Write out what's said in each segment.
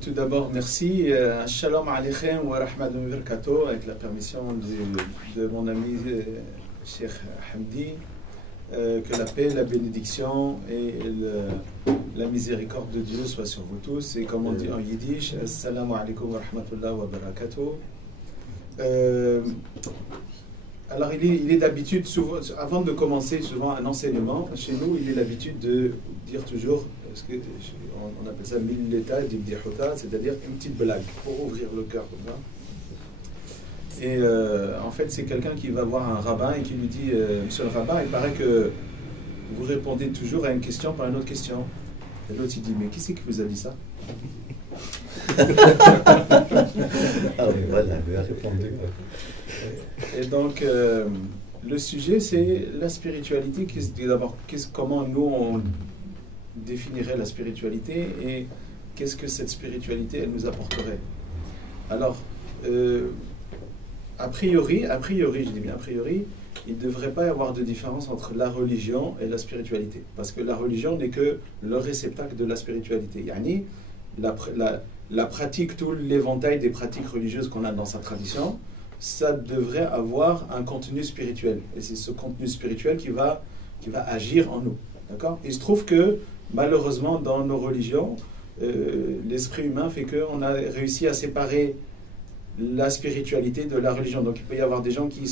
Tout d'abord, merci. Shalom Aleichem wa rahmatullahi wa barakatuh, avec la permission de mon ami Cheikh Hamdi. Que la paix, la bénédiction et la miséricorde de Dieu soient sur vous tous. Et comme on dit en yiddish, Assalamu alaikum wa rahmatullahi wa barakatuh. Alors il est d'habitude, avant de commencer souvent un enseignement, chez nous, il est l'habitude de dire toujours, on appelle ça milleta d'ibdihuta, c'est-à-dire une petite blague pour ouvrir le cœur comme ça. Et en fait, c'est quelqu'un qui va voir un rabbin et qui lui dit Monsieur le rabbin, il paraît que vous répondez toujours à une question par une autre question. Et l'autre, il dit mais qui c'est qui vous a dit ça? Ah oui, voilà, il a répondu. Et donc, le sujet, c'est la spiritualité. D'abord, comment nous, on définirait la spiritualité et qu'est-ce que cette spiritualité, elle nous apporterait? Alors, a priori, je dis bien a priori, il ne devrait pas y avoir de différence entre la religion et la spiritualité. Parce que la religion n'est que le réceptacle de la spiritualité. Yani, la pratique, tout l'éventail des pratiques religieuses qu'on a dans sa tradition, ça devrait avoir un contenu spirituel. Et c'est ce contenu spirituel qui va agir en nous. D'accord? Il se trouve que, malheureusement, dans nos religions, l'esprit humain fait qu'on a réussi à séparer la spiritualité de la religion. Donc il peut y avoir des gens qui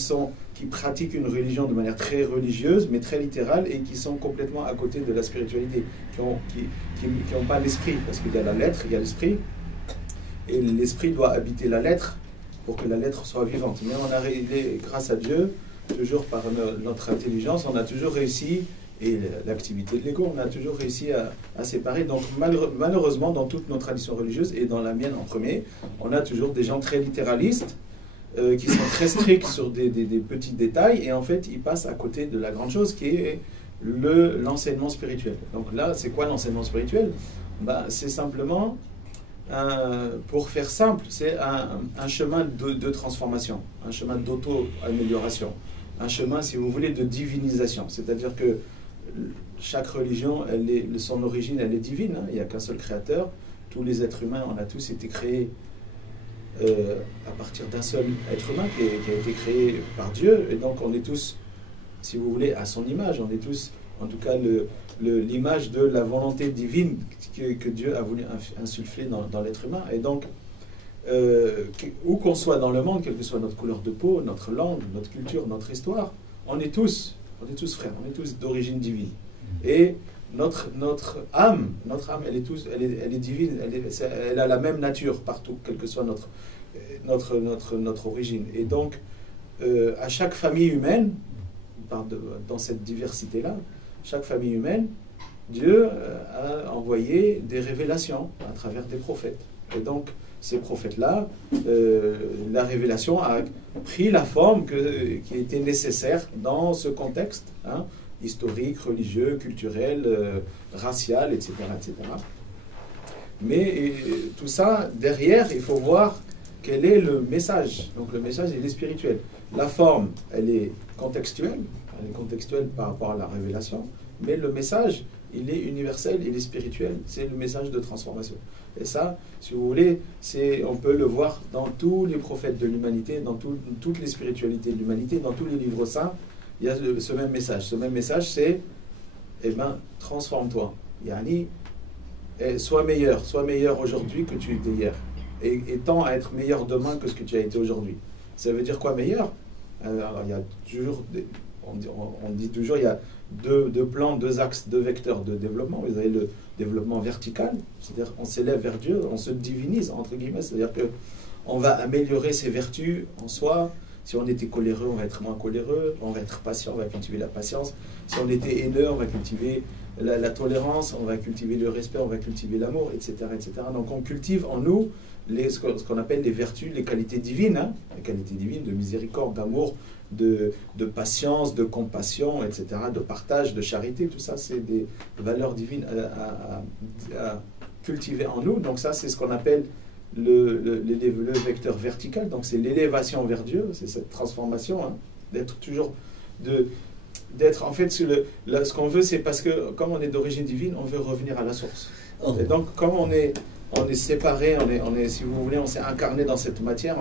pratiquent une religion de manière très religieuse, mais très littérale, et qui sont complètement à côté de la spiritualité, qui n'ont pas l'esprit, parce qu'il y a la lettre, il y a l'esprit, et l'esprit doit habiter la lettre pour que la lettre soit vivante. Mais on a grâce à Dieu, toujours par notre intelligence, on a toujours réussi, et l'activité de l'ego, on a toujours réussi à séparer. Donc malheureusement, dans toutes nos traditions religieuses, et dans la mienne en premier, on a toujours des gens très littéralistes, qui sont très stricts sur des petits détails, et en fait, ils passent à côté de la grande chose qui est l'enseignement spirituel. Donc là, c'est quoi l'enseignement spirituel? C'est simplement, pour faire simple, c'est un chemin de transformation, un chemin d'auto-amélioration, un chemin, si vous voulez, de divinisation. C'est-à-dire que chaque religion, son origine, elle est divine. Hein. Il n'y a qu'un seul créateur. Tous les êtres humains, on a tous été créés à partir d'un seul être humain qui a été créé par Dieu. Et donc, on est tous, si vous voulez, à son image. On est tous, en tout cas, l'image de la volonté divine que Dieu a voulu insuffler dans l'être humain. Et donc, où qu'on soit dans le monde, quelle que soit notre couleur de peau, notre langue, notre culture, notre histoire, on est tous frères, on est tous d'origine divine. Et notre âme, elle est divine, elle a la même nature partout, quelle que soit notre origine. Et donc, à chaque famille humaine, dans cette diversité-là, chaque famille humaine, Dieu a envoyé des révélations à travers des prophètes. Et donc, ces prophètes-là, la révélation a pris la forme qui était nécessaire dans ce contexte, hein, historique, religieux, culturel, racial, etc., etc. Mais tout ça, derrière, il faut voir quel est le message. Donc le message, il est spirituel. La forme, elle est contextuelle par rapport à la révélation, mais le message, il est universel, il est spirituel, c'est le message de transformation. Et ça, si vous voulez, on peut le voir dans tous les prophètes de l'humanité, dans toutes les spiritualités de l'humanité, dans tous les livres saints, il y a ce même message. Ce même message, c'est, transforme-toi. Yani, sois meilleur aujourd'hui que tu étais hier. Et tends à être meilleur demain que ce que tu as été aujourd'hui. Ça veut dire quoi, meilleur? Alors, il y a toujours, on dit toujours, il y a deux plans, deux axes, deux vecteurs de développement. Vous avez le développement vertical, c'est-à-dire on s'élève vers Dieu, on se divinise, entre guillemets, c'est-à-dire qu'on va améliorer ses vertus en soi. Si on était coléreux, on va être moins coléreux, on va être patient, on va cultiver la patience. Si on était haineux, on va cultiver la tolérance, on va cultiver le respect, on va cultiver l'amour, etc., etc. Donc on cultive en nous ce qu'on appelle les vertus, les qualités divines, hein, les qualités divines de miséricorde, d'amour, de patience, de compassion, etc., de partage, de charité. Tout ça, c'est des valeurs divines à cultiver en nous. Donc ça, c'est ce qu'on appelle le vecteur vertical. Donc c'est l'élévation vers Dieu, c'est cette transformation, hein, d'être toujours d'être, en fait, ce qu'on veut, c'est parce que, comme on est d'origine divine, on veut revenir à la source. Et donc, comme on est séparé, si vous voulez, on s'est incarné dans cette matière,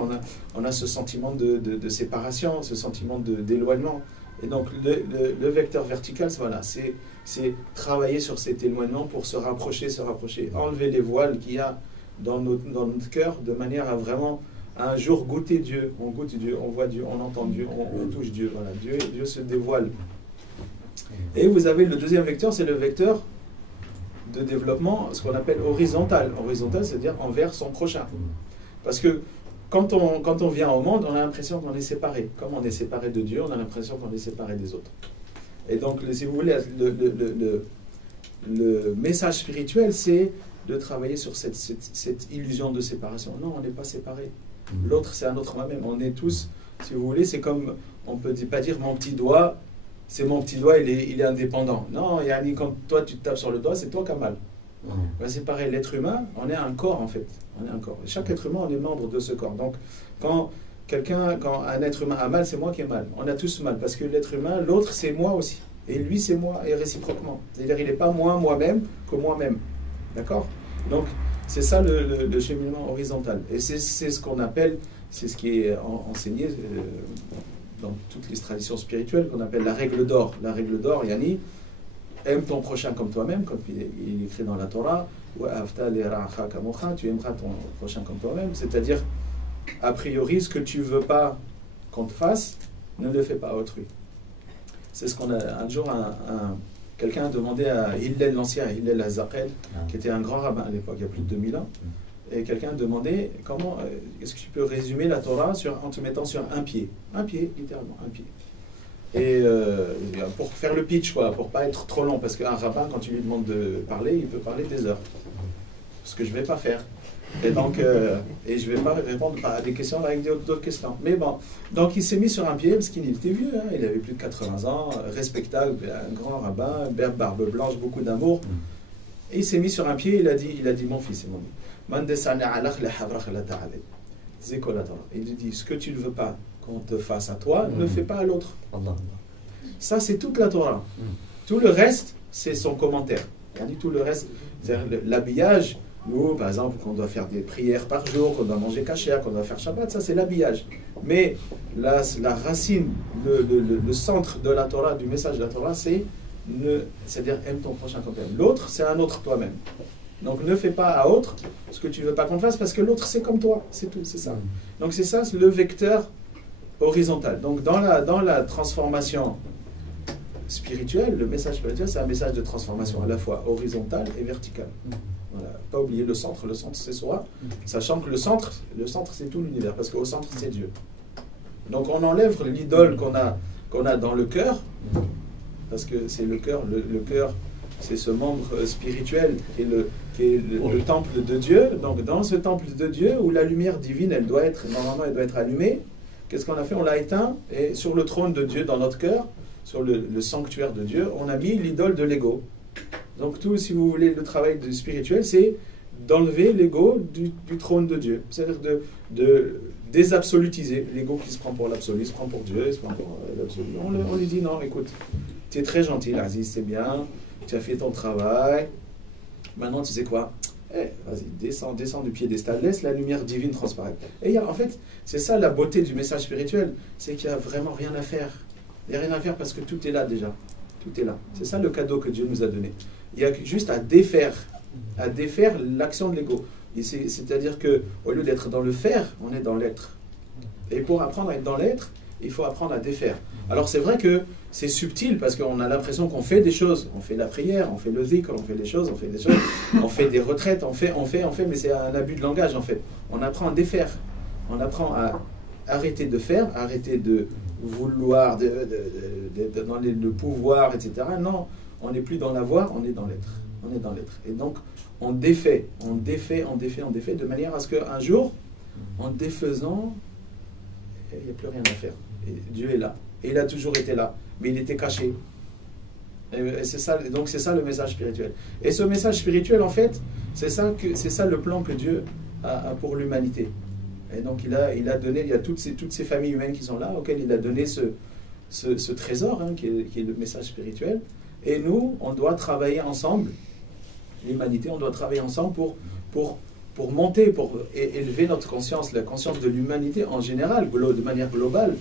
on a ce sentiment de séparation, ce sentiment d'éloignement. Et donc, le vecteur vertical, voilà, c'est travailler sur cet éloignement pour se rapprocher, enlever les voiles qu'il y a dans notre cœur, de manière à vraiment, un jour, goûter Dieu. On goûte Dieu, on voit Dieu, on entend Dieu, on touche Dieu. Voilà, Dieu se dévoile. Et vous avez le deuxième vecteur, c'est le vecteur de développement, ce qu'on appelle horizontal. Horizontal, c'est-à-dire envers son prochain. Parce que quand on vient au monde, on a l'impression qu'on est séparé. Comme on est séparé de Dieu, on a l'impression qu'on est séparé des autres. Et donc, si vous voulez, le message spirituel, c'est de travailler sur cette illusion de séparation. Non, on n'est pas séparés. L'autre, c'est un autre moi-même. On est tous, si vous voulez, c'est comme, on ne peut pas dire mon petit doigt, c'est mon petit doigt, il est indépendant. Non, Yani, quand toi tu te tapes sur le doigt, c'est toi qui as mal. C'est pareil, l'être humain, on est un corps en fait. On est un corps. Chaque être humain, on est membre de ce corps. Donc, quand un être humain a mal, c'est moi qui ai mal. On a tous mal, parce que l'être humain, l'autre, c'est moi aussi. Et lui, c'est moi, et réciproquement. C'est-à-dire, il n'est pas moi-même que moi-même. D'accord? Donc, c'est ça le cheminement horizontal. Et c'est ce qu'on appelle, c'est ce qui est enseigné dans toutes les traditions spirituelles, qu'on appelle la règle d'or. La règle d'or, Yani, aime ton prochain comme toi-même, comme il est écrit dans la Torah, tu aimeras ton prochain comme toi-même, c'est-à-dire, a priori, ce que tu ne veux pas qu'on te fasse, ne le fais pas à autrui. C'est ce qu'on a, un jour, quelqu'un a demandé à Hillel l'ancien, Hillel Azaqel, qui était un grand rabbin à l'époque, il y a plus de 2000 ans, et quelqu'un a demandé, comment est-ce que tu peux résumer la Torah en te mettant sur un pied, littéralement, un pied. Et pour faire le pitch, quoi, pour pas être trop long, parce qu'un rabbin, quand tu lui demandes de parler, il peut parler des heures. Ce que je ne vais pas faire. Et donc, et je ne vais pas répondre à des questions avec d'autres questions. Mais bon, donc il s'est mis sur un pied, parce qu'il était vieux, hein, il avait plus de 80 ans, respectable, un grand rabbin, barbe blanche, beaucoup d'amour. Et il s'est mis sur un pied, il a dit mon fils, il m'a dit, il lui dit, ce que tu ne veux pas qu'on te fasse à toi, ne fais pas à l'autre. Ça, c'est toute la Torah. Tout le reste, c'est son commentaire. Tout le reste, c'est-à-dire l'habillage, nous, par exemple, qu'on doit faire des prières par jour, qu'on doit manger kasher, qu'on doit faire Shabbat, ça c'est l'habillage. Mais la racine, le centre de la Torah, du message de la Torah, c'est-à-dire aime ton prochain comme toi-même. L'autre, c'est un autre toi-même. Donc ne fais pas à autre ce que tu ne veux pas qu'on fasse, parce que l'autre, c'est comme toi, c'est tout, c'est ça. Donc c'est ça, le vecteur horizontal. Donc dans la transformation spirituelle, le message spirituel, c'est un message de transformation à la fois horizontale et verticale. Voilà. Pas oublier le centre c'est soi, sachant que le centre c'est tout l'univers, parce qu'au centre c'est Dieu. Donc on enlève l'idole qu'on a dans le cœur, parce que c'est le cœur, le cœur c'est ce membre spirituel qui est le temple de Dieu. Donc dans ce temple de Dieu, où la lumière divine, normalement elle doit être allumée, qu'est-ce qu'on a fait? On l'a éteint, et sur le trône de Dieu, dans notre cœur, sur le sanctuaire de Dieu, on a mis l'idole de l'ego. Donc tout, si vous voulez, le travail spirituel, c'est d'enlever l'ego du trône de Dieu. C'est-à-dire de désabsolutiser. L'ego qui se prend pour l'absolu, se prend pour Dieu, il se prend pour l'absolu. On lui dit, non, écoute, tu es très gentil, Aziz, c'est bien, tu as fait ton travail, maintenant tu sais quoi? Vas-y, descends du piédestal, laisse la lumière divine transparaître. Et en fait, c'est ça la beauté du message spirituel, c'est qu'il n'y a vraiment rien à faire. Il n'y a rien à faire parce que tout est là déjà. Tout est là. C'est ça le cadeau que Dieu nous a donné. Il y a juste à défaire l'action de l'ego. C'est-à-dire qu'au lieu d'être dans le faire, on est dans l'être. Et pour apprendre à être dans l'être, il faut apprendre à défaire. Alors c'est vrai que c'est subtil parce qu'on a l'impression qu'on fait des choses. On fait la prière, on fait le zikr, on fait des choses, on fait des retraites, on fait, mais c'est un abus de langage en fait. On apprend à défaire. On apprend à arrêter de faire, arrêter de vouloir, le pouvoir, etc. Non, on n'est plus dans l'avoir, on est dans l'être. On est dans l'être. Et donc, on défait, de manière à ce qu'un jour, en défaisant, il n'y a plus rien à faire. Et Dieu est là. Et il a toujours été là. Mais il était caché. Et c'est ça, donc c'est ça le message spirituel. Et ce message spirituel, en fait, c'est ça le plan que Dieu a pour l'humanité. Et donc il a donné, il y a toutes ces familles humaines qui sont là, auxquelles il a donné ce trésor qui est le message spirituel. Et nous, on doit travailler ensemble, l'humanité, on doit travailler ensemble pour monter, pour élever notre conscience, la conscience de l'humanité en général, de manière globale,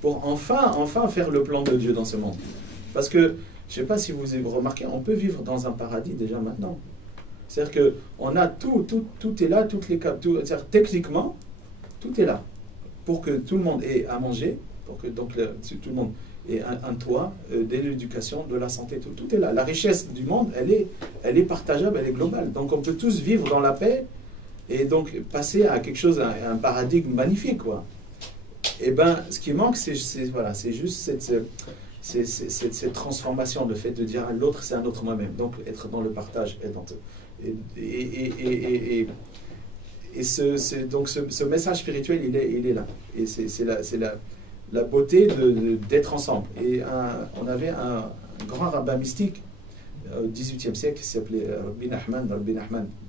pour enfin faire le plan de Dieu dans ce monde. Parce que, je ne sais pas si vous avez remarqué, on peut vivre dans un paradis déjà maintenant. C'est-à-dire qu'on a tout est là, c'est-à-dire techniquement, tout est là, pour que tout le monde ait à manger, pour que donc tout le monde ait un toit, de l'éducation, de la santé, tout est là. La richesse du monde, elle est partageable, elle est globale. Donc on peut tous vivre dans la paix et donc passer à quelque chose, à un paradigme magnifique, quoi. Et bien, ce qui manque, c'est juste cette transformation, le fait de dire à l'autre, c'est un autre moi-même. Donc être dans le partage, donc ce message spirituel, il est là. Et c'est la beauté d'être ensemble. Et on avait un grand rabbin mystique au XVIIIe siècle qui s'appelait Rabbi Nachman,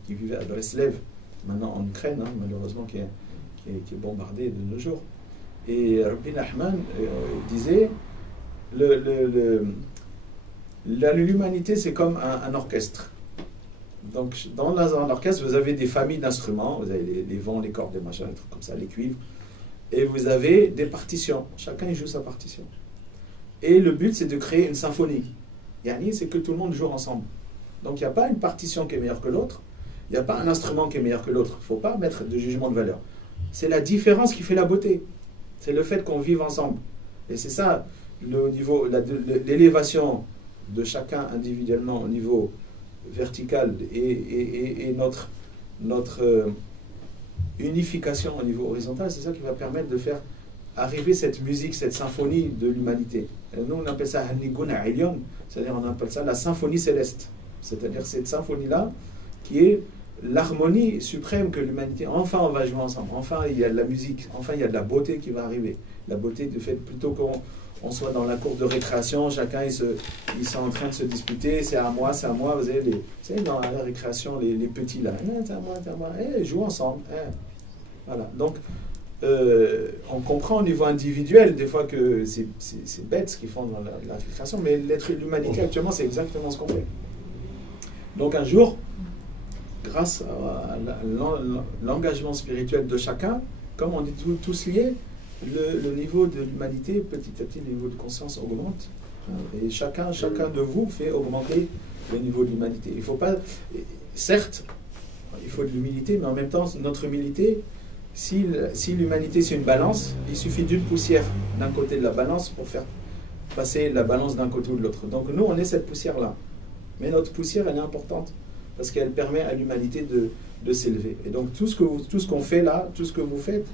qui vivait à Breslev, maintenant en Ukraine, malheureusement, qui est bombardé de nos jours. Et Rabbi Nachman disait l'humanité, c'est comme un orchestre. Donc, dans un orchestre, vous avez des familles d'instruments, vous avez les vents, les cordes, les machins, des trucs comme ça, les cuivres, et vous avez des partitions. Chacun il joue sa partition. Et le but, c'est de créer une symphonie. C'est que tout le monde joue ensemble. Donc, il n'y a pas une partition qui est meilleure que l'autre, il n'y a pas un instrument qui est meilleur que l'autre. Il ne faut pas mettre de jugement de valeur. C'est la différence qui fait la beauté. C'est le fait qu'on vive ensemble. Et c'est ça, l'élévation de chacun individuellement au niveau vertical et notre unification au niveau horizontal, c'est ça qui va permettre de faire arriver cette musique, cette symphonie de l'humanité. Nous, on appelle ça Hannigun Ailion, c'est-à-dire on appelle ça la symphonie céleste. C'est-à-dire cette symphonie-là qui est l'harmonie suprême que l'humanité, enfin on va jouer ensemble, enfin il y a de la musique, enfin il y a de la beauté qui va arriver. La beauté du fait, plutôt qu'on soit dans la cour de récréation, chacun ils sont en train de se disputer, c'est à moi, vous savez, dans la récréation, les petits là, c'est à moi, jouent ensemble. Voilà, donc on comprend au niveau individuel des fois que c'est bête ce qu'ils font dans la récréation, mais l'humanité actuellement c'est exactement ce qu'on fait. Donc un jour, grâce à l'engagement spirituel de chacun, comme on est tous liés, le niveau de l'humanité, petit à petit, le niveau de conscience augmente. Et chacun de vous fait augmenter le niveau de l'humanité. Il faut pas, certes, il faut de l'humilité, mais en même temps, notre humilité, si l'humanité c'est une balance, il suffit d'une poussière d'un côté de la balance pour faire passer la balance d'un côté ou de l'autre. Donc nous, on est cette poussière-là. Mais notre poussière, elle est importante, parce qu'elle permet à l'humanité de s'élever. Et donc tout ce qu'on fait là, tout ce que vous faites,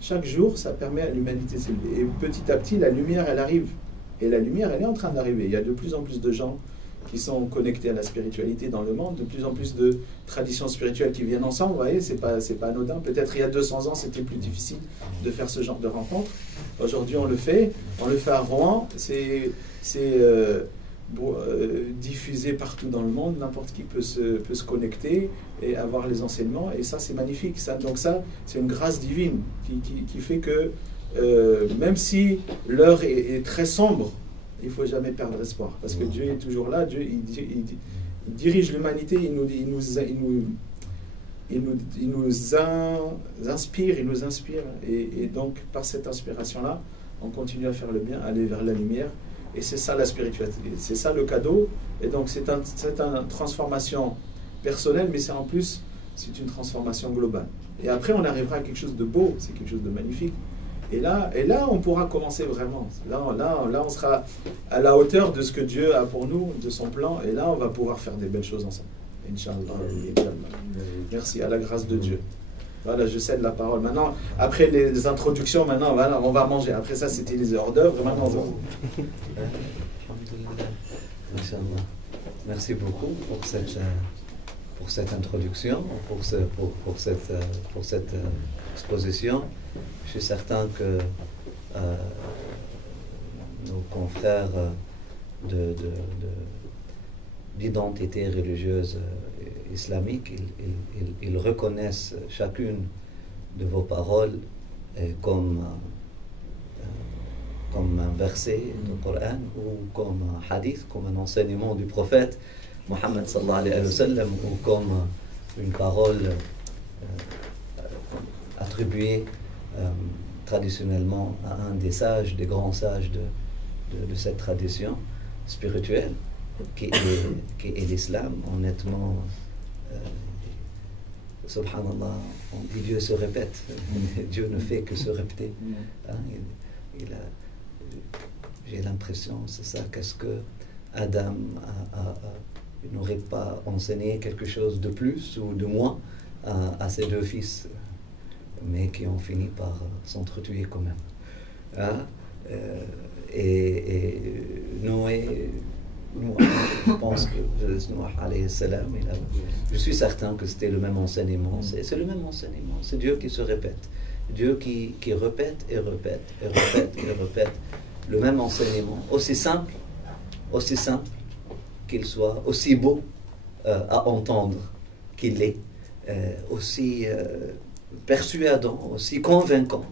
chaque jour, ça permet à l'humanité de s'élever. Et petit à petit, la lumière, elle arrive. Et la lumière, elle est en train d'arriver. Il y a de plus en plus de gens qui sont connectés à la spiritualité dans le monde, de plus en plus de traditions spirituelles qui viennent ensemble. Vous voyez, c'est pas anodin. Peut-être il y a 200 ans, c'était plus difficile de faire ce genre de rencontre. Aujourd'hui, on le fait à Rouen. C'est diffusé partout dans le monde. N'importe qui peut se connecter et avoir les enseignements. Et ça, c'est magnifique. Donc ça, c'est une grâce divine qui fait que même si l'heure est très sombre, il ne faut jamais perdre espoir. Parce que Dieu est toujours là. Dieu, il dirige l'humanité. Il nous inspire. Et donc, par cette inspiration-là, on continue à faire le bien, à aller vers la lumière. Et c'est ça la spiritualité. C'est ça le cadeau. Et donc, c'est une transformation personnelle, mais c'est une transformation globale. Et après, on arrivera à quelque chose de beau. C'est quelque chose de magnifique. Et là, on pourra commencer vraiment. Là, on sera à la hauteur de ce que Dieu a pour nous, de son plan. Et là, on va pouvoir faire des belles choses ensemble. Inch'Allah. Merci, à la grâce de Dieu. Voilà, je cède la parole. Maintenant, après les introductions, voilà, on va manger. Après ça, c'était les hors d'œuvre. Maintenant, merci beaucoup pour cette introduction, pour cette exposition. Je suis certain que nos confrères d'identité religieuse islamique, ils reconnaissent chacune de vos paroles comme comme un verset du Coran ou comme un hadith, comme un enseignement du prophète Mohammed sallallahu alayhi wa sallam, ou comme une parole attribuée traditionnellement à un des sages, des grands sages de cette tradition spirituelle qui est l'islam. Honnêtement, subhanallah, on dit Dieu se répète. Dieu ne fait que se répéter. Hein, j'ai l'impression, c'est ça, qu'est-ce que Adam n'aurait pas enseigné quelque chose de plus ou de moins à ses deux fils, mais qui ont fini par s'entretuer quand même. Hein? Et Noé, je pense que Noé alayhi salam, je suis certain que c'était le même enseignement. C'est le même enseignement. C'est Dieu qui se répète. Dieu qui répète et répète et répète et répète le même enseignement, aussi simple qu'il soit, aussi beau à entendre qu'il est, aussi persuadant, aussi convaincant.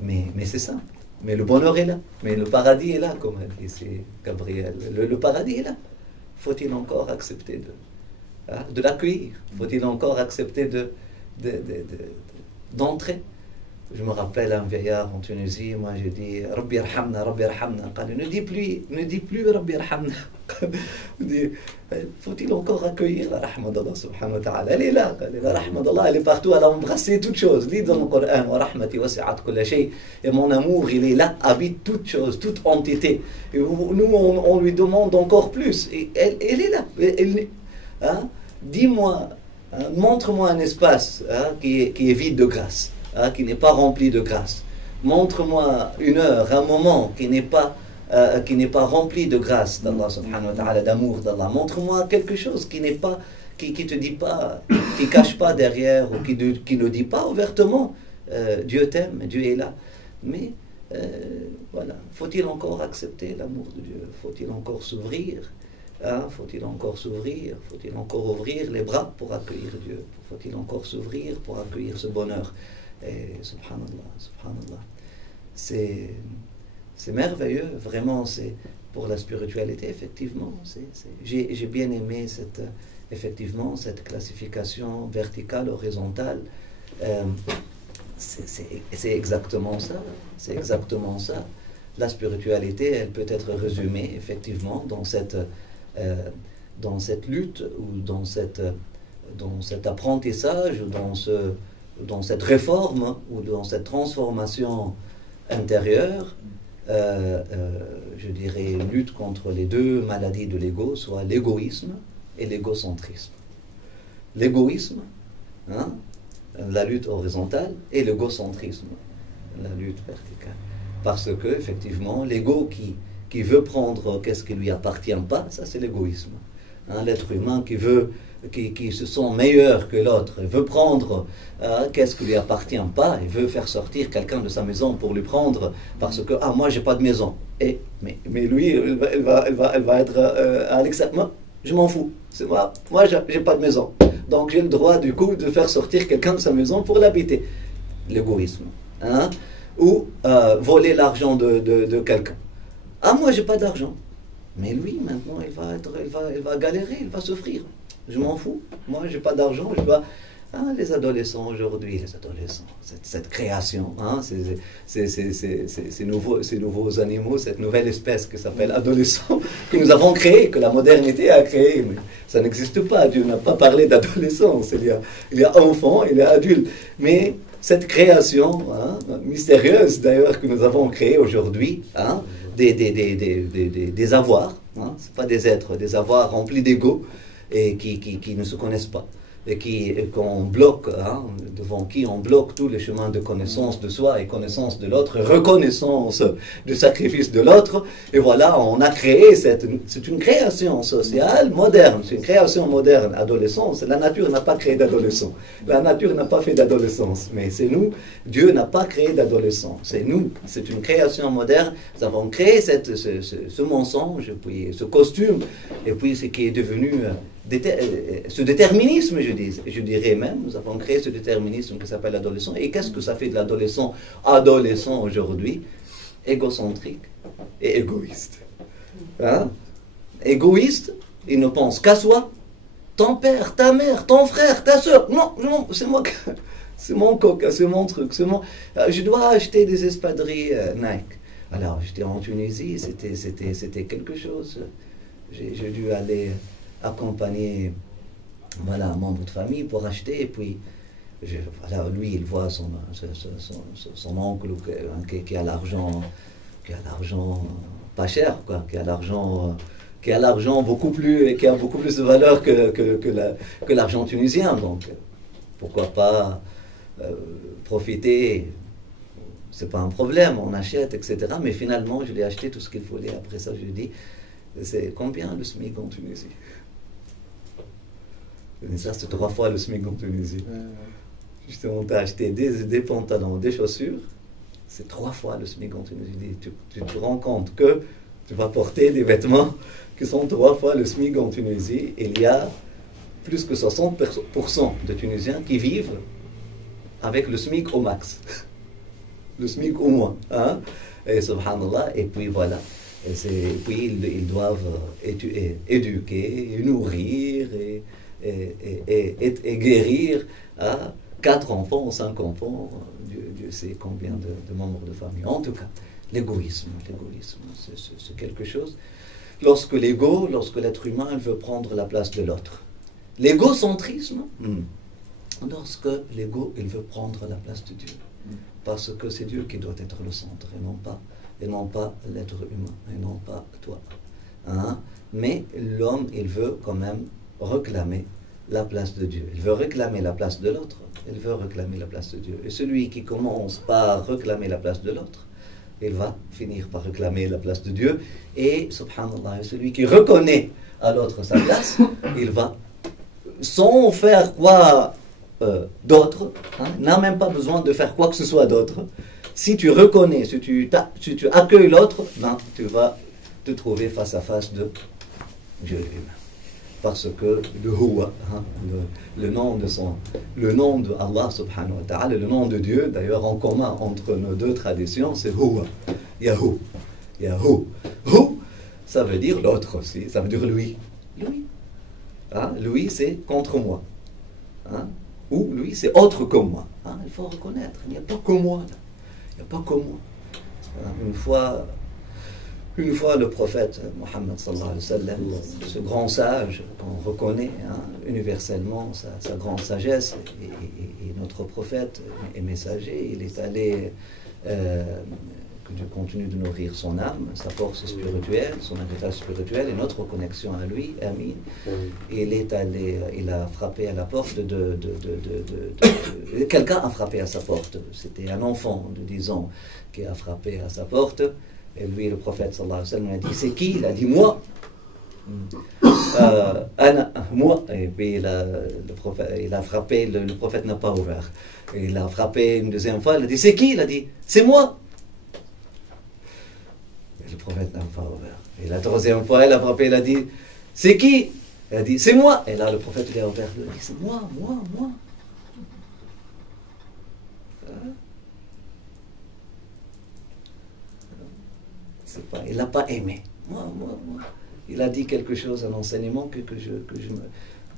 Mais c'est simple. Mais le bonheur est là. Mais le paradis est là, comme a dit ici Gabriel. Le paradis est là. Faut-il encore accepter de l'accueillir? Faut-il encore accepter d'entrer? Je me rappelle un vieillard en Tunisie, moi je dis Rabbi Arhamna, Rabbi Arhamna. Ne dis plus Rabbi Arhamna. Faut-il encore accueillir la rahma d'Allah subhanahu wa ta'ala? Elle est là, la rahma d'Allah, elle est partout, elle a embrassé toutes choses. Lis dans le Coran, wa rahmati wasi'at kulla shay. Et mon amour, il est là, habite toutes choses, toute entité. Et nous, on lui demande encore plus. Et elle est là. Hein? Dis-moi, hein, montre-moi un espace hein, qui est vide de grâce. Qui n'est pas rempli de grâce. Montre-moi une heure, un moment qui n'est pas rempli de grâce d'Allah subhanahu wa ta'ala, d'amour d'Allah. Montre-moi quelque chose qui n'est pas, qui te dit pas, qui cache pas derrière ou qui ne dit pas ouvertement Dieu t'aime, Dieu est là. Mais voilà, faut-il encore accepter l'amour de Dieu? Faut-il encore s'ouvrir? Hein? Faut-il encore s'ouvrir? Faut-il encore ouvrir les bras pour accueillir Dieu? Faut-il encore s'ouvrir pour accueillir ce bonheur? Et subhanallah, c'est merveilleux, vraiment, c'est pour la spiritualité, effectivement. J'ai bien aimé effectivement cette classification verticale, horizontale. C'est exactement ça. C'est exactement ça. La spiritualité, elle peut être résumée, effectivement, dans cette lutte ou dans cet apprentissage, ou dans cette réforme ou dans cette transformation intérieure, je dirais, lutte contre les deux maladies de l'ego, soit l'égoïsme et l'égocentrisme. L'égoïsme, hein, la lutte horizontale, et l'égocentrisme, la lutte verticale. Parce que, effectivement, l'ego qui veut prendre qu'est-ce qui ne lui appartient pas, ça c'est l'égoïsme. Hein, l'être humain qui se sent meilleur que l'autre, veut prendre qu'est-ce qui lui appartient pas, et veut faire sortir quelqu'un de sa maison pour lui prendre parce que moi j'ai pas de maison. Mais lui elle va être à l'exception. Je m'en fous. C'est moi j'ai pas de maison. Donc j'ai le droit du coup de faire sortir quelqu'un de sa maison pour l'habiter. L'égoïsme. Hein? Ou voler l'argent de quelqu'un. Moi j'ai pas d'argent. Mais lui maintenant il va galérer, il va souffrir. Je m'en fous. Moi, je n'ai pas d'argent. Je dois... les adolescents aujourd'hui, cette création, hein, ces nouveaux animaux, cette nouvelle espèce qui s'appelle adolescent, que nous avons créé, que la modernité a créé. Mais ça n'existe pas. Dieu n'a pas parlé d'adolescence. Il y a enfant, il y a adulte. Mais cette création hein, mystérieuse, d'ailleurs, que nous avons créée aujourd'hui, hein, des avoirs, hein, ce pas des êtres, des avoirs remplis d'ego, et qui ne se connaissent pas, et qu'on bloque, hein, devant qui on bloque tous les chemins de connaissance de soi et connaissance de l'autre, reconnaissance du sacrifice de l'autre, et voilà, on a créé, c'est une création sociale moderne, c'est une création moderne, adolescence, la nature n'a pas créé d'adolescent, la nature n'a pas fait d'adolescence, mais c'est nous, Dieu n'a pas créé d'adolescent, c'est nous, c'est une création moderne, nous avons créé ce mensonge, puis ce costume, et puis ce qui est devenu ce déterminisme, je dirais même, nous avons créé ce déterminisme qui s'appelle l'adolescent. Et qu'est-ce que ça fait de l'adolescent adolescent aujourd'hui? égocentrique et égoïste. Hein? Égoïste, il ne pense qu'à soi. Ton père, ta mère, ton frère, ta soeur. Non, non, c'est moi, c'est mon coca, c'est mon truc, c'est mon. Je dois acheter des espadrilles Nike. Alors, j'étais en Tunisie, c'était quelque chose. J'ai dû aller accompagner, voilà, un membre de famille pour acheter, et puis, voilà, lui, il voit son oncle qui a l'argent pas cher, quoi, qui a l'argent beaucoup plus, qui a beaucoup plus de valeur que l'argent tunisien. Donc, pourquoi pas profiter? C'est pas un problème, on achète, etc. Mais finalement, je l'ai acheté tout ce qu'il fallait. Après ça, je lui ai dit, c'est combien le SMIC en Tunisie? Et ça, c'est 3 fois le SMIC en Tunisie. Justement, tu as acheté des pantalons, des chaussures, c'est 3 fois le SMIC en Tunisie. Tu te rends compte que tu vas porter des vêtements qui sont 3 fois le SMIC en Tunisie. Il y a plus que 60% de Tunisiens qui vivent avec le SMIC au max. Le SMIC au moins. Hein? Et subhanallah, et puis voilà. Et puis ils doivent éduquer, nourrir et guérir 4 enfants ou 5 enfants, Dieu sait combien de membres de famille. En tout cas, l'égoïsme, c'est quelque chose. Lorsque l'être humain veut prendre la place de l'autre. L'égocentrisme, lorsque l'ego, il veut prendre la place de Dieu. Parce que c'est Dieu qui doit être le centre, et non pas l'être humain, et non pas toi. Hein? Mais l'homme, il veut quand même réclamer la place de Dieu. Il veut réclamer la place de l'autre, il veut réclamer la place de Dieu. Et celui qui commence par réclamer la place de l'autre, il va finir par réclamer la place de Dieu. Et, subhanallah, celui qui reconnaît à l'autre sa place, il va, sans faire quoi d'autre, n'a même pas besoin de faire quoi que ce soit d'autre. Si tu reconnais, si tu accueilles l'autre, ben, tu vas te trouver face à face de Dieu lui-même. Parce que le Huwa, le nom de Allah subhanahu wa ta'ala, le nom de Dieu, d'ailleurs en commun entre nos 2 traditions, c'est Huwa, Yahoo. Yahoo. Hu, ça veut dire l'autre aussi, ça veut dire lui. Lui. Hein? Lui, c'est contre moi. Hein? Ou lui, c'est autre que moi. Hein? Il faut reconnaître, il n'y a pas que moi. Là. Il n'y a pas que moi. Hein? Une fois, le prophète Mohammed sallallahu alayhi wa sallam, ce grand sage qu'on reconnaît universellement, sa grande sagesse, et notre prophète et messager, il est allé, que Dieu continue de nourrir son âme, sa force spirituelle, son héritage spirituel et notre connexion à lui, Amin. Il a frappé à la porte quelqu'un a frappé à sa porte. C'était un enfant de 10 ans qui a frappé à sa porte. Et lui, le prophète sallallahu alayhi wa sallam, a dit, c'est qui? Il a dit, moi. Moi. Et puis il a frappé, le prophète n'a pas ouvert. Et il a frappé une deuxième fois, il a dit, c'est qui? Il a dit, c'est moi. Et le prophète n'a pas ouvert. Et la troisième fois, il a frappé, il a dit, c'est qui? Il a dit, c'est moi. Et là, le prophète, il a ouvert, il a dit, c'est moi. Il n'a pas aimé. Moi. Il a dit quelque chose, un enseignement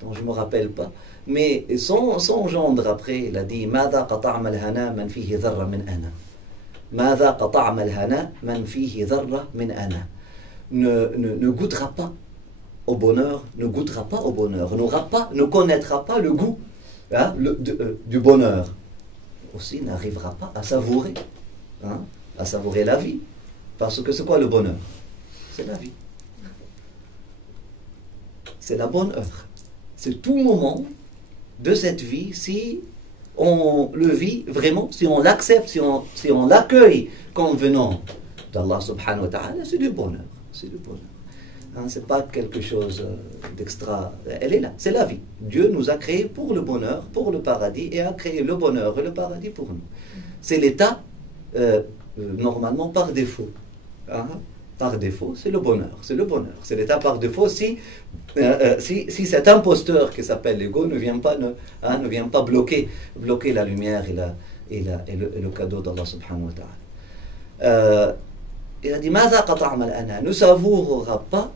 dont je ne me rappelle pas. Mais son gendre après, il a dit ماذا قطعم الهنا من فيه ذرة من أنا. ماذا قطعم الهنا من فيه ذرة من أنا. Ne goûtera pas au bonheur, ne connaîtra pas le goût du bonheur. Aussi n'arrivera pas à savourer la vie. Parce que c'est quoi le bonheur? C'est la vie. C'est la bonne heure. C'est tout moment de cette vie, si on le vit vraiment, si on l'accepte, si on l'accueille comme venant d'Allah subhanahu wa ta'ala, c'est du bonheur. C'est du bonheur. C'est pas quelque chose d'extra. Elle est là, c'est la vie. Dieu nous a créés pour le bonheur, pour le paradis, et a créé le bonheur et le paradis pour nous. C'est l'état, normalement, par défaut. Par défaut, c'est le bonheur. C'est l'état par défaut si cet imposteur qui s'appelle l'ego ne vient pas bloquer la lumière et le cadeau d'Allah subhanahu wa ta'ala. il a dit ماذا قطعنا الأنا, ne savourera pas,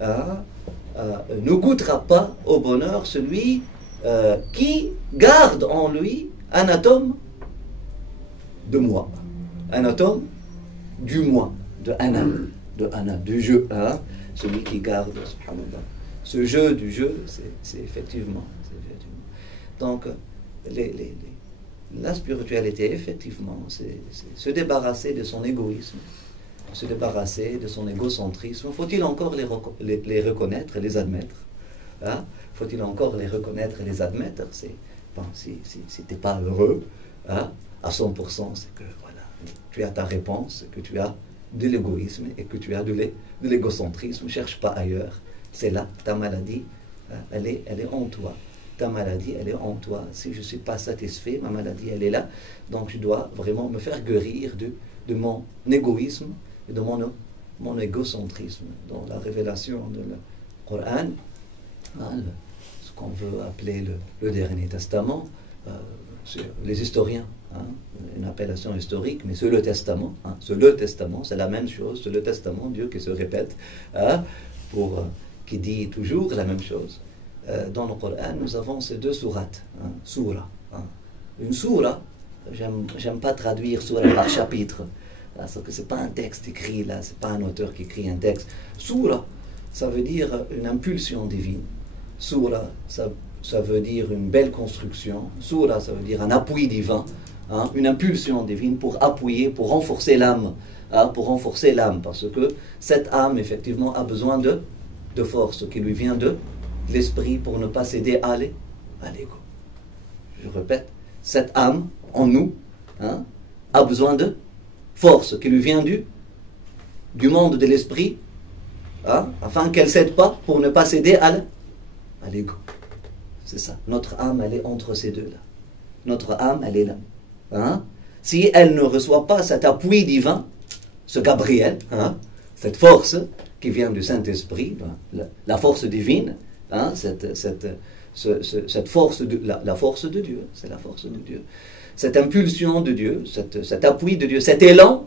ne goûtera pas au bonheur celui qui garde en lui un atome de moi, un atome du moi, de ana, du jeu, celui qui garde, subhanallah. Ce jeu du jeu, c'est effectivement. Donc, la spiritualité, effectivement, c'est se débarrasser de son égoïsme, se débarrasser de son égocentrisme. Faut-il encore les reconnaître et les admettre? Faut-il encore les reconnaître et les admettre? Bon, si tu n'es pas heureux, à 100%, c'est que voilà, tu as ta réponse, que tu as de l'égoïsme et que tu as de l'égocentrisme. Ne cherche pas ailleurs. C'est là, ta maladie, elle est en toi. Ta maladie, elle est en toi. Si je ne suis pas satisfait, ma maladie, elle est là. Donc, je dois vraiment me faire guérir de mon égoïsme et de mon égocentrisme. Dans la révélation du Coran, ce qu'on veut appeler le Dernier Testament, les historiens, une appellation historique, mais c'est le Testament. C'est le Testament, c'est la même chose. C'est le Testament, Dieu qui se répète, qui dit toujours la même chose. Dans le Coran, nous avons ces deux sourates, soura. Une soura, j'aime pas traduire soura par chapitre, parce que c'est pas un texte écrit là, c'est pas un auteur qui écrit un texte. Soura, ça veut dire une impulsion divine. Soura, ça veut dire une belle construction. Soura, ça veut dire un appui divin, une impulsion divine pour appuyer, pour renforcer l'âme, parce que cette âme, effectivement, a besoin de force qui lui vient de l'esprit pour ne pas céder à l'ego. Je répète, cette âme en nous a besoin de force qui lui vient du monde de l'esprit, afin qu'elle ne cède pas pour ne pas céder à l'ego. C'est ça. Notre âme, elle est entre ces deux-là. Notre âme, elle est là. Si elle ne reçoit pas cet appui divin, ce Gabriel, cette force qui vient du Saint-Esprit, la force divine, cette force la force de Dieu, c'est la force de Dieu, cette impulsion de Dieu, cet appui de Dieu, cet élan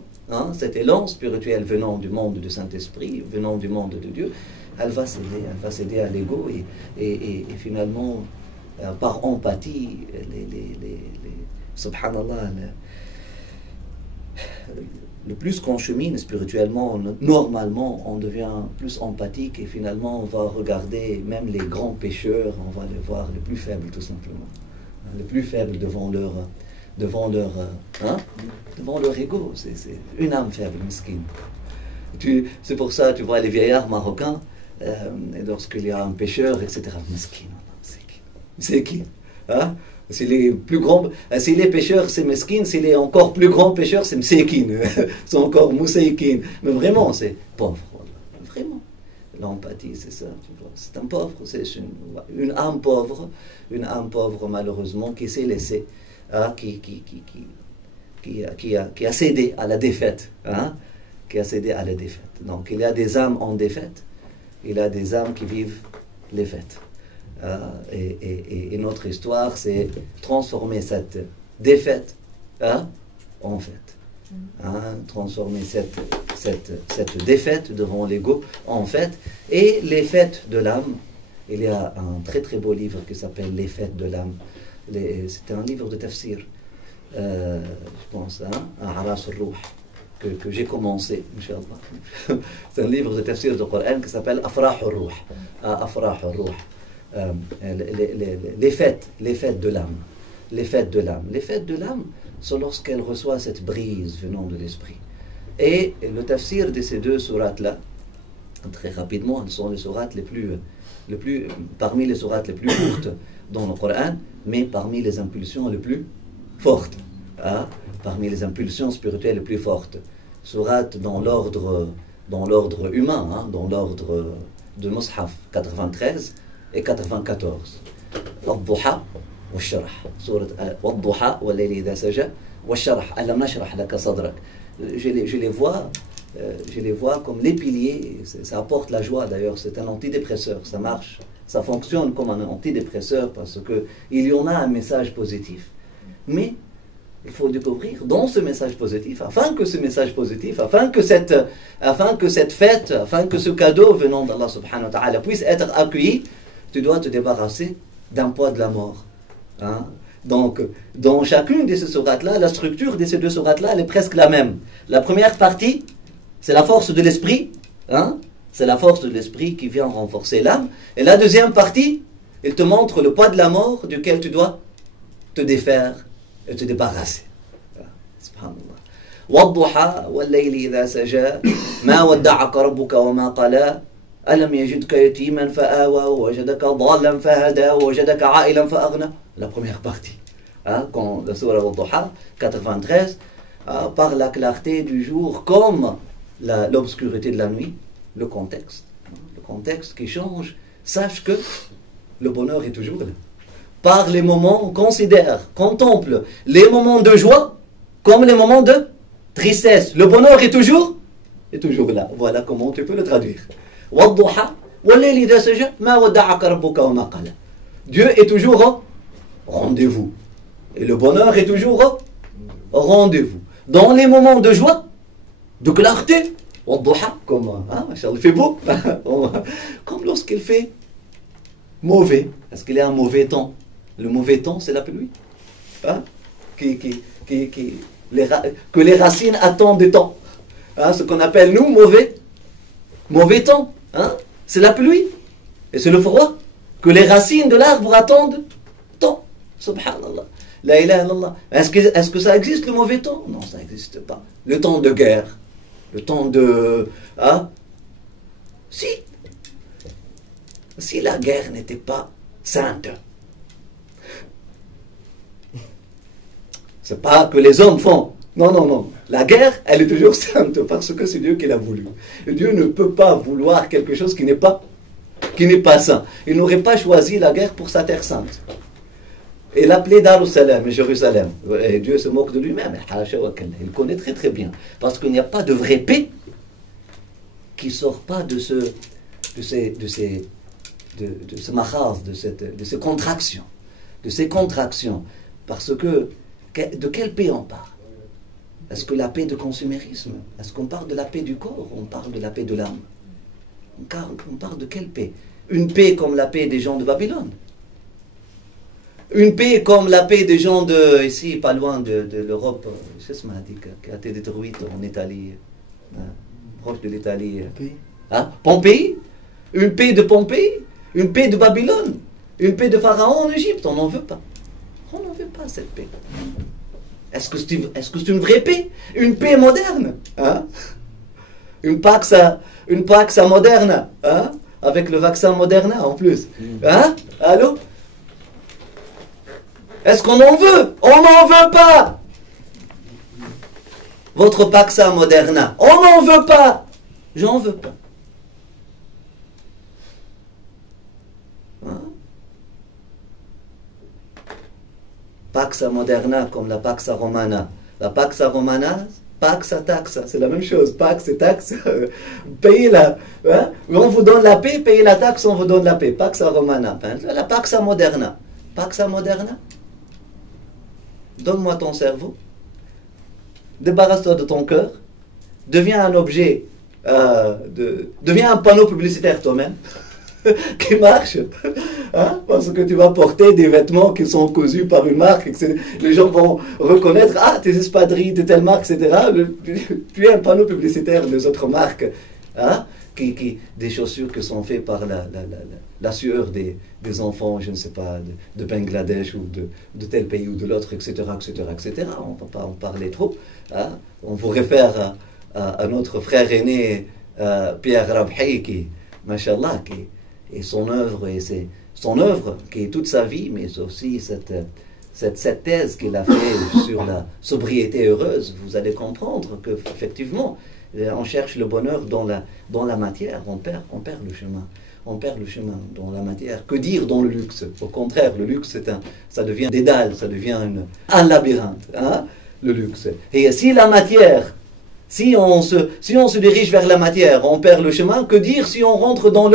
spirituel venant du monde du Saint-Esprit, venant du monde de Dieu, elle va céder à l'ego et finalement par empathie, subhanallah, le plus qu'on chemine spirituellement, normalement, on devient plus empathique et finalement on va regarder même les grands pécheurs, on va les voir les plus faibles tout simplement, les plus faibles devant leur ego. C'est une âme faible, mesquine. C'est pour ça, tu vois les vieillards marocains, et lorsqu'il y a un pécheur, etc. Mesquine, c'est qui? Si les plus grands, si les pêcheurs c'est mesquine, si les encore plus grands pêcheurs c'est msekin, c'est encore moussekin. Mais vraiment c'est pauvre, vraiment. L'empathie c'est ça, tu vois. C'est un pauvre, c'est une âme pauvre malheureusement qui s'est laissée, qui a cédé à la défaite, qui a cédé à la défaite. Donc il y a des âmes en défaite, il y a des âmes qui vivent les fêtes. Et notre histoire, c'est transformer cette défaite en fête. Transformer cette défaite devant l'ego en fête. Et les fêtes de l'âme, il y a un très très beau livre qui s'appelle Les fêtes de l'âme. C'était un livre de tafsir, je pense, Aras al-Ruh, que j'ai commencé, Inch'Allah. C'est un livre de tafsir du Coran qui s'appelle Afrah al-Ruh. Afrah al-Ruh. Les fêtes de l'âme. Les fêtes de l'âme, c'est lorsqu'elle reçoit cette brise venant de l'esprit. Et le tafsir de ces deux sourates-là, très rapidement, elles sont les sourates parmi les sourates les plus courtes dans le Coran, mais parmi les impulsions les plus fortes, parmi les impulsions spirituelles les plus fortes. Sourates dans l'ordre humain, dans l'ordre de Mus'haf 93 et 94. Wadduha wa sharh. Surat Wadduha wa layli idha saja wa sharh. Alam nashrah laka sadrak. Je les vois comme les piliers. Ça apporte la joie d'ailleurs. C'est un antidépresseur. Ça marche. Ça fonctionne comme un antidépresseur parce qu'il y en a un message positif. Mais il faut le découvrir dans ce message positif, afin que ce message positif, afin que cette fête, afin que ce cadeau venant d'Allah subhanahu wa ta'ala puisse être accueilli, tu dois te débarrasser d'un poids de la mort. Hein? Donc, dans chacune de ces sourates-là, la structure de ces deux sourates-là, elle est presque la même. La première partie, c'est la force de l'esprit, hein? C'est la force de l'esprit qui vient renforcer l'âme. Et la deuxième partie, il te montre le poids de la mort duquel tu dois te défaire et te débarrasser. Subhanallah. وَالضُّحَى وَاللَّيْلِ إِذَا سَجَى مَا وَدَّعَكَ رَبُّكَ وَمَا قَلَى أَلَمْ يَجِدْكَ يَتِيمًا فَآوَى وَوَجَدَكَ ضَالًّا فَهَدَى وَوَجَدَكَ عَائِلًا فَأَغْنَى. La première partie. Hein, quand la sourate Al-Duha, 93, par la clarté du jour comme l'obscurité de la nuit, le contexte qui change, sache que le bonheur est toujours là. Par les moments, contemple les moments de joie comme les moments de tristesse. Le bonheur est toujours là. Voilà comment tu peux le traduire. Dieu est toujours au rendez-vous. Et le bonheur est toujours au rendez-vous. Dans les moments de joie, de clarté, comme il fait beau, comme lorsqu'il fait mauvais. Est-ce qu'il y a un mauvais temps? Le mauvais temps, c'est la pluie. Hein? Que les racines attendent des temps. Hein? Ce qu'on appelle, nous, mauvais temps. Hein? C'est la pluie. Et c'est le froid. Que les racines de l'arbre attendent temps. Subhanallah. La ilaha illallah. Est-ce que ça existe, le mauvais temps? Non, ça n'existe pas. Le temps de guerre. Le temps de... Hein? Si la guerre n'était pas sainte, c'est pas que les hommes font. Non. La guerre, elle est toujours sainte parce que c'est Dieu qui l'a voulu. Et Dieu ne peut pas vouloir quelque chose qui n'est pas saint. Il n'aurait pas choisi la guerre pour sa terre sainte. Et l'appelait Darussalam, Jérusalem. Et Dieu se moque de lui-même. Il connaît très très bien. Parce qu'il n'y a pas de vraie paix qui ne sort pas de ce mahaz, de ces contractions. De ces contractions. Parce que, de quelle paix on parle? Est-ce que la paix de consumérisme? Est-ce qu'on parle de la paix du corps? On parle de la paix de l'âme? On parle de quelle paix? Une paix comme la paix des gens de Babylone? Une paix comme la paix des gens de, ici, pas loin de l'Europe, c'est ce m'a dit, qui a été détruite en Italie, proche de l'Italie. Hein? Pompéi? Une paix de Pompéi? Une paix de Babylone? Une paix de Pharaon en Égypte? On n'en veut pas. On n'en veut pas cette paix. Est-ce que c'est une vraie paix? Une paix moderne? Hein? Une Pax moderne? Hein? Avec le vaccin Moderna en plus. Hein? Allô? Est-ce qu'on en veut? On n'en veut pas. Votre Paxa Moderna, on n'en veut pas. J'en veux pas. Hein? Paxa Moderna comme la Paxa Romana. La Paxa Romana, Paxa Taxa, c'est la même chose. Pax et taxe, payez la. Hein? On vous donne la paix, payez la taxe, on vous donne la paix. Paxa Romana. La Paxa Moderna. Paxa Moderna. Donne-moi ton cerveau, débarrasse-toi de ton cœur, deviens un objet, deviens un panneau publicitaire toi-même, qui marche, hein, parce que tu vas porter des vêtements qui sont cousus par une marque, etc. Les gens vont reconnaître, tes espadrilles de telle marque, etc. Tu es un panneau publicitaire des autres marques, hein, des chaussures qui sont faites par la sueur des enfants, je ne sais pas, de Bangladesh ou de tel pays ou de l'autre, etc., etc. On ne peut pas en parler trop. Hein. On vous réfère à notre frère aîné, Pierre Rabhi, qui, machallah, et son œuvre, qui est toute sa vie, mais aussi cette thèse qu'il a fait sur la sobriété heureuse. Vous allez comprendre qu'effectivement, on cherche le bonheur dans la matière, on perd le chemin. On perd le chemin dans la matière. Que dire dans le luxe? Au contraire, le luxe, ça devient des dalles, ça devient un labyrinthe, hein, le luxe. Et si la matière, si on se dirige vers la matière, on perd le chemin, que dire si on rentre dans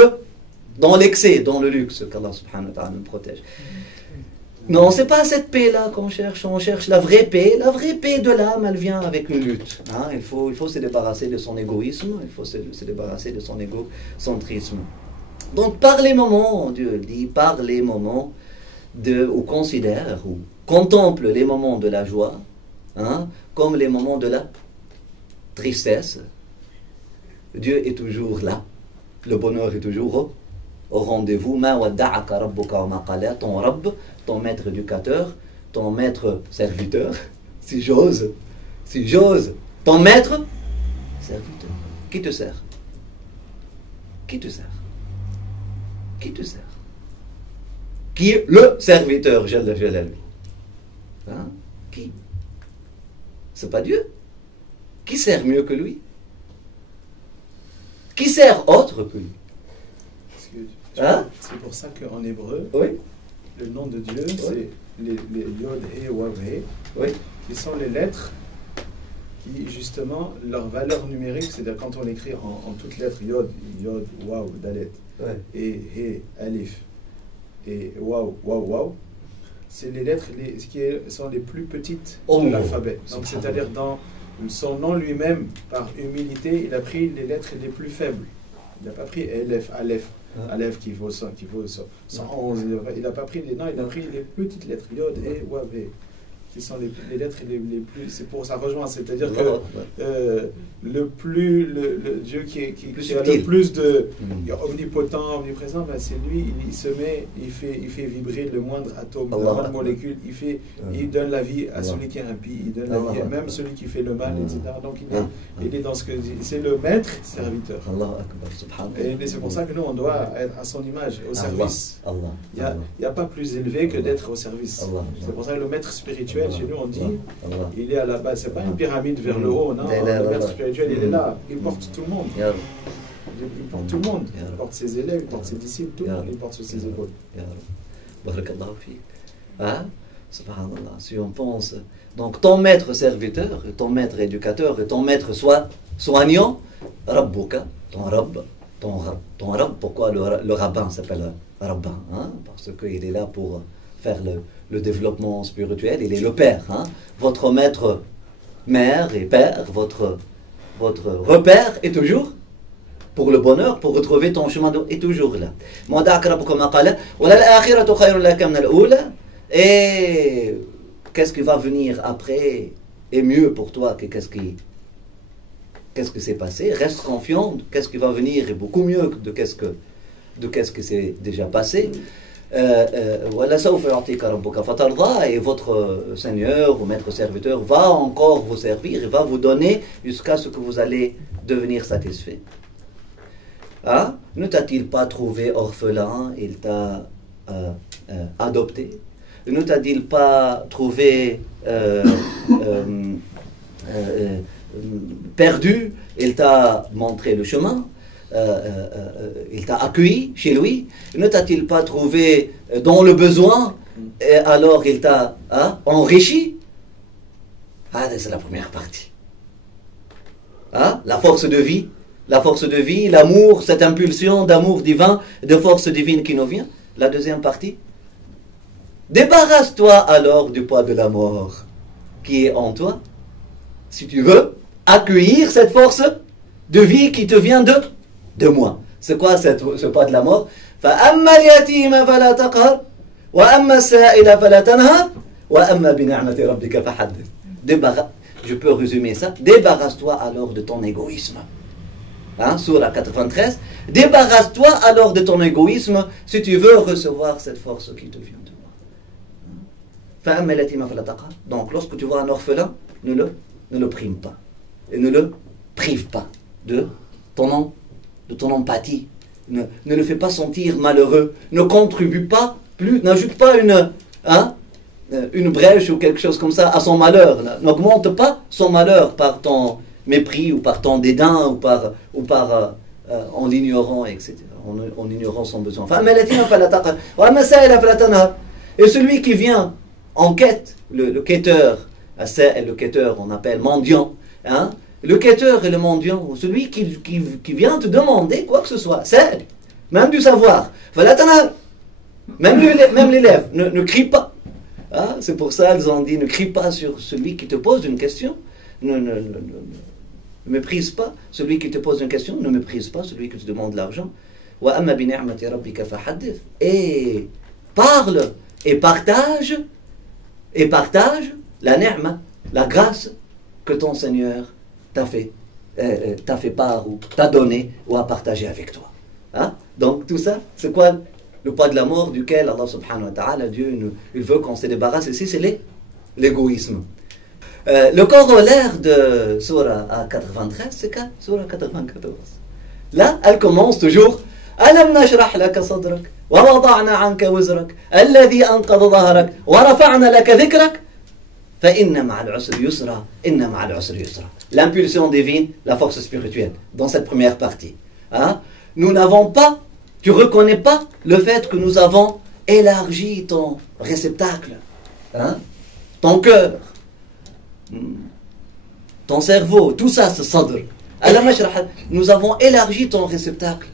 l'excès, dans le luxe? Qu'Allah subhanahu wa ta'ala nous protège. Non, c'est pas cette paix-là qu'on cherche, on cherche la vraie paix. La vraie paix de l'âme, elle vient avec une lutte. Hein. Il faut se débarrasser de son égoïsme, il faut se débarrasser de son égocentrisme. Donc, par les moments, Dieu dit, par les moments où considère, ou contemple les moments de la joie, hein, comme les moments de la tristesse, Dieu est toujours là. Le bonheur est toujours au rendez-vous. Ma wadda'aka rabbuka wa ma qala. Ton Rabb, ton maître éducateur, ton maître serviteur, si j'ose, ton maître serviteur. Qui te sert? Qui te sert? Qui te sert? Qui est le serviteur, Jalla Jalalu? Hein? Qui? C'est pas Dieu. Qui sert mieux que lui? Qui sert autre que lui? Hein? C'est pour ça qu'en hébreu, oui, le nom de Dieu, oui, c'est les Yod et Wav He, oui, qui sont les lettres qui, justement, leur valeur numérique, c'est-à-dire quand on écrit en toutes lettres Yod, Wav, Dalet, oui, et He, Alif, et Waw, c'est les lettres qui sont les plus petites de l'alphabet. Donc, c'est-à-dire dans son nom lui-même, par humilité, il a pris les lettres les plus faibles. Il n'a pas pris Aleph qui vaut 111. Il n'a pas pris il a pris les petites lettres, Yod et Wav, qui sont les lettres les plus. C'est pour ça rejoint, c'est-à-dire que le Dieu qui a le plus de omnipotent, omniprésent, ben c'est lui, il se met, il fait vibrer le moindre atome, la moindre molécule, il donne la vie à celui qui est impie, il donne la vie à même celui qui fait le mal, etc. Donc il est dans ce que c'est le maître serviteur. Et c'est pour ça que nous on doit être à son image, au service. Il n'y a pas plus élevé que d'être au service. C'est pour ça que le maître spirituel, chez nous on dit, il est à la base, c'est pas une pyramide vers le haut, non, le maître spirituel il est là, il porte tout le monde. Il porte tout le monde, il porte ses élèves, il porte ses disciples, tout le monde, il porte sur ses épaules. Hein? Subhanallah, si on pense, donc ton maître serviteur, ton maître éducateur et ton maître soignant, Rabbuka, ton Rabb, pourquoi le rabbin s'appelle rabbin, hein? Parce qu'il est là pour faire le développement spirituel, il est le père, hein? Votre maître, mère et père, votre repère est toujours pour le bonheur, pour retrouver ton chemin est toujours là. Et qu'est-ce qui va venir après est mieux pour toi que qu'est-ce qui s'est passé. Reste confiant, qu'est-ce qui va venir est beaucoup mieux de qu'est-ce que c'est déjà passé. Et votre Seigneur ou maître serviteur va encore vous servir et va vous donner jusqu'à ce que vous allez devenir satisfait. Hein? Ne t'a-t-il pas trouvé orphelin? Il t'a adopté. Ne t'a-t-il pas trouvé perdu? Il t'a montré le chemin. Il t'a accueilli chez lui. Ne t'a-t-il pas trouvé dans le besoin? Et alors il t'a enrichi. C'est la première partie. La force de vie. La force de vie, l'amour, cette impulsion d'amour divin, de force divine qui nous vient. La deuxième partie. Débarrasse-toi alors du poids de la mort qui est en toi. Si tu veux accueillir cette force de vie qui te vient de moi. C'est quoi ce poids de la mort? فَأَمَّا الْيَتِيمَ فَلَا تَقْهَرْ وَأَمَّا السَّائِلَ فَلَا تَنْهَرْ وَأَمَّا بِنِعْمَةِ رَبِّكَ فَحَدِّثْ. Je peux résumer ça. Débarrasse-toi alors de ton égoïsme. Sourate 93. Débarrasse-toi alors de ton égoïsme si tu veux recevoir cette force qui te vient de moi. Donc lorsque tu vois un orphelin, ne le prime pas. Et ne le prive pas de ton empathie. Ne le fais pas sentir malheureux. Ne contribue pas plus, n'ajoute pas une brèche ou quelque chose comme ça à son malheur. N'augmente pas son malheur par ton mépris ou par ton dédain ou par en l'ignorant, etc. En ignorant son besoin. Et celui qui vient en quête, le quêteur, le quêteur on appelle mendiant, le quêteur et le mendiant, ou celui qui vient te demander quoi que ce soit, même du savoir, même l'élève, ne crie pas, Hein? C'est pour ça qu'ils ont dit, ne crie pas sur celui qui te pose une question. Ne méprise pas celui qui te pose une question. Ne méprise pas celui qui te demande l'argent. Et parle et partage la ni'ma, la grâce que ton Seigneur t'a fait part ou t'a donné ou a partagé avec toi. Hein? Donc tout ça, c'est quoi le poids de la mort duquel Allah subhanahu wa ta'ala, Dieu, il veut qu'on se débarrasse ici, c'est l'égoïsme. Le corollaire de Surah 93, c'est quoi? Surah 94. Là, elle commence toujours ألم نشرح لك صدرك ووضعنا عنك وزرك الذي أنقض ظهرك ورفعنا لك ذكرك فإن مع العسر يسرا إن مع العسر يسرا. L'impulsion divine, la force spirituelle, dans cette première partie. Hein? Nous n'avons pas, tu ne reconnais pas le fait que nous avons élargi ton réceptacle, hein? Ton cœur, ton cerveau, tout ça, c'est sadr. Nous avons élargi ton réceptacle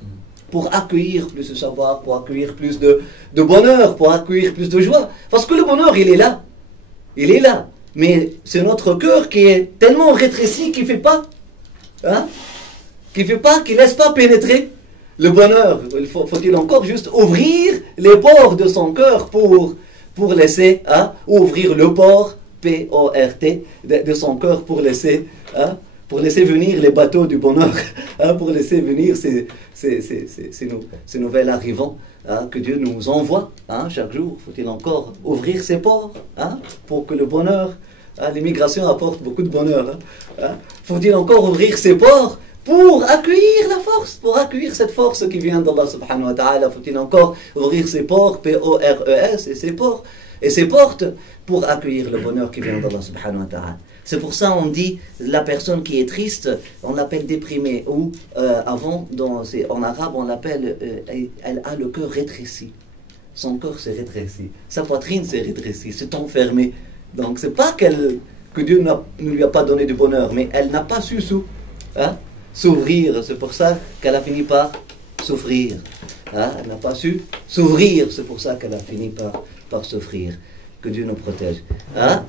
pour accueillir plus de savoir, pour accueillir plus de bonheur, pour accueillir plus de joie. Parce que le bonheur, il est là. Il est là. Mais c'est notre cœur qui est tellement rétréci qu'il ne fait pas, hein, qui ne laisse pas pénétrer le bonheur. Faut-il encore juste ouvrir les pores de son cœur pour laisser, hein, ouvrir le port, P-O-R-T, de son cœur pour laisser venir les bateaux du bonheur, hein, pour laisser venir ces nouvelles arrivants, hein, que Dieu nous envoie, hein, chaque jour. Faut-il encore ouvrir ses ports, hein, pour que le bonheur, hein, l'immigration apporte beaucoup de bonheur, hein. Faut-il encore ouvrir ses ports pour accueillir la force, pour accueillir cette force qui vient d'Allah subhanahu wa ta'ala? Faut-il encore ouvrir ses ports, P-O-R-E-S, et ses ports, et ses portes, pour accueillir le bonheur qui vient d'Allah subhanahu wa ta'ala? C'est pour ça on dit la personne qui est triste, on l'appelle déprimée, ou en arabe on l'appelle, elle a le cœur rétréci. Son cœur s'est rétréci, sa poitrine s'est rétrécie, s'est enfermée. Donc c'est pas que Dieu ne lui a pas donné du bonheur, mais elle n'a pas su s'ouvrir. C'est pour ça qu'elle a fini par souffrir. Hein? Elle n'a pas su s'ouvrir, c'est pour ça qu'elle a fini par souffrir. Que Dieu nous protège. Hein?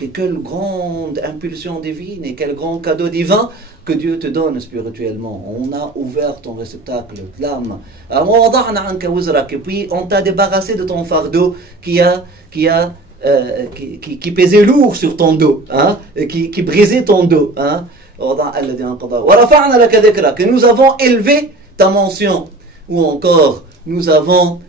Et quelle grande impulsion divine et quel grand cadeau divin que Dieu te donne spirituellement. On a ouvert ton réceptacle, l'âme. Et puis on t'a débarrassé de ton fardeau qui pesait lourd sur ton dos, hein? qui brisait ton dos. Hein? Que nous avons élevé ta mention, ou encore nous avons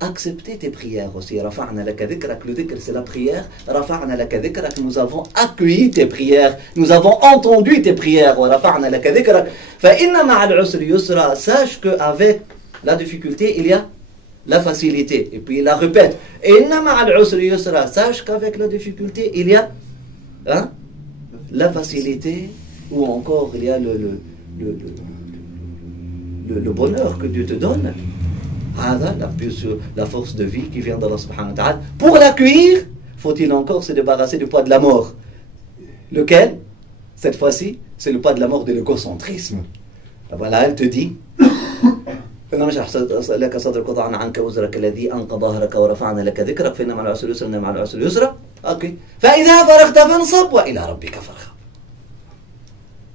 accepté tes prières aussi. Rafa'na laka dhikrak, le dhikr c'est la prière. Rafa'na laka dhikrak, nous avons accueilli tes prières, nous avons entendu tes prières. Rafa'na laka dhikrak, fa inna ma'al usri yusra. Sache qu'avec la difficulté il y a la facilité. Et puis il la répète, inna ma'al usri yusra. Sache qu'avec la difficulté il y a, hein, la facilité, ou encore il y a le bonheur que Dieu te donne. La force de vie qui vient d'Allah subhanahu wa ta'ala. Pour l'accueillir, faut-il encore se débarrasser du poids de la mort. Lequel, cette fois-ci, c'est le poids de la mort de l'égocentrisme. Voilà, elle te dit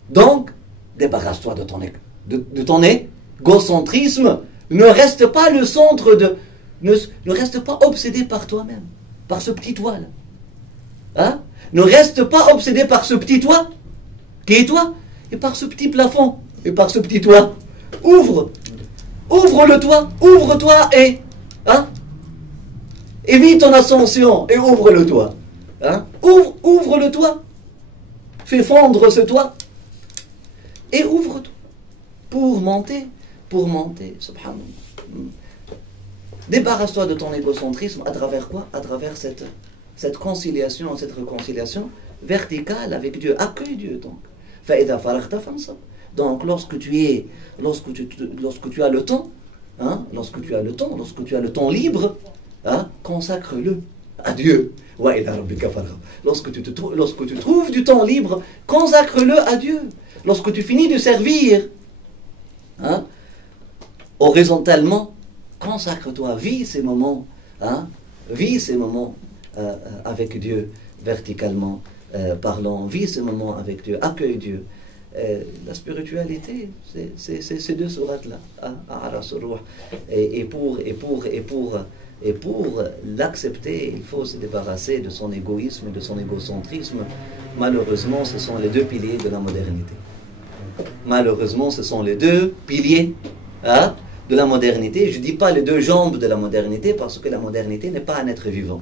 donc, débarrasse-toi de ton égocentrisme. Ne reste pas le centre ne reste pas obsédé par toi-même, par ce petit toit là. Hein? Ne reste pas obsédé par ce petit toit qui est toi, et par ce petit plafond, et par ce petit toit. Ouvre le toit, ouvre-toi et, hein? Évite ton ascension et ouvre le toit. Hein? Ouvre le toit. Fais fondre ce toit et ouvre-toi pour monter, subhanallah. Débarrasse-toi de ton égocentrisme à travers quoi? À travers cette conciliation, cette réconciliation verticale avec Dieu. Accueille Dieu donc. Donc lorsque tu as le temps, hein, lorsque tu as le temps libre, hein, consacre-le à Dieu. Lorsque tu trouves du temps libre, consacre-le à Dieu. Lorsque tu finis de servir, hein, horizontalement, consacre-toi, vis ces moments hein, vis ces moments avec Dieu, verticalement parlant, vis ces moments avec Dieu, accueille Dieu. La spiritualité, c'est ces deux sourates-là, hein, et pour l'accepter, il faut se débarrasser de son égoïsme et de son égocentrisme. Malheureusement, ce sont les deux piliers de la modernité. Malheureusement, ce sont les deux piliers, hein, de la modernité. Je ne dis pas les deux jambes de la modernité, parce que la modernité n'est pas un être vivant.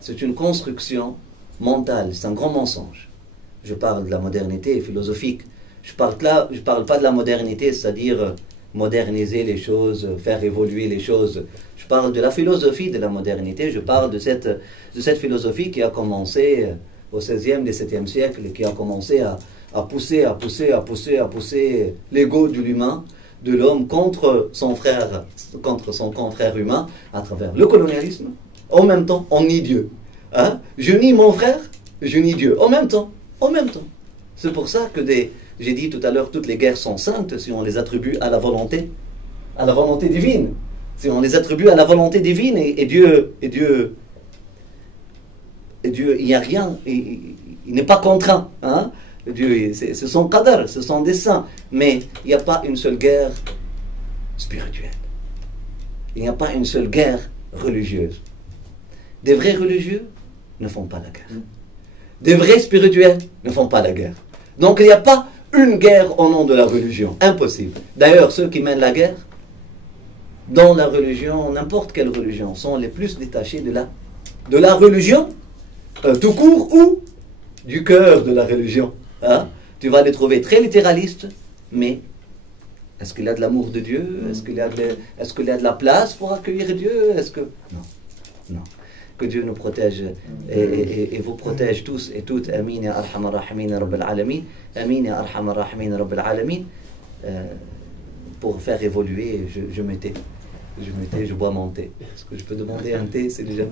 C'est une construction mentale, c'est un grand mensonge. Je parle de la modernité philosophique. Je parle pas de la modernité, c'est-à-dire moderniser les choses, faire évoluer les choses. Je parle de la philosophie de la modernité. Je parle de cette philosophie qui a commencé au XVIe, XVIIe siècle, qui a commencé à pousser l'ego de l'humain, de l'homme contre son confrère humain, à travers le colonialisme. En même temps, on nie Dieu. Hein? Je nie mon frère, je nie Dieu. En même temps. C'est pour ça que j'ai dit tout à l'heure, toutes les guerres sont saintes si on les attribue à la volonté divine. Si on les attribue à la volonté divine, et Dieu, il n'y a rien, il n'est pas contraint. Hein? Dieu, c'est son qadar, c'est son dessein. Mais il n'y a pas une seule guerre spirituelle. Il n'y a pas une seule guerre religieuse. Des vrais religieux ne font pas la guerre. Des vrais spirituels ne font pas la guerre. Donc il n'y a pas une guerre au nom de la religion. Impossible. D'ailleurs, ceux qui mènent la guerre, dans la religion, n'importe quelle religion, sont les plus détachés de la religion, tout court, ou du cœur de la religion. Hein? Tu vas les trouver très littéralistes, mais est-ce qu'il y a de l'amour de Dieu? Est-ce qu'il y a de la place pour accueillir Dieu? Non. Que Dieu nous protège et vous protège tous et toutes. Amin ya arhamar rahimin rabbil alamin. Amin ya arhamar rahimin rabbil alamin. Pour faire évoluer, je bois mon thé. Est-ce que je peux demander un thé, c'est déjà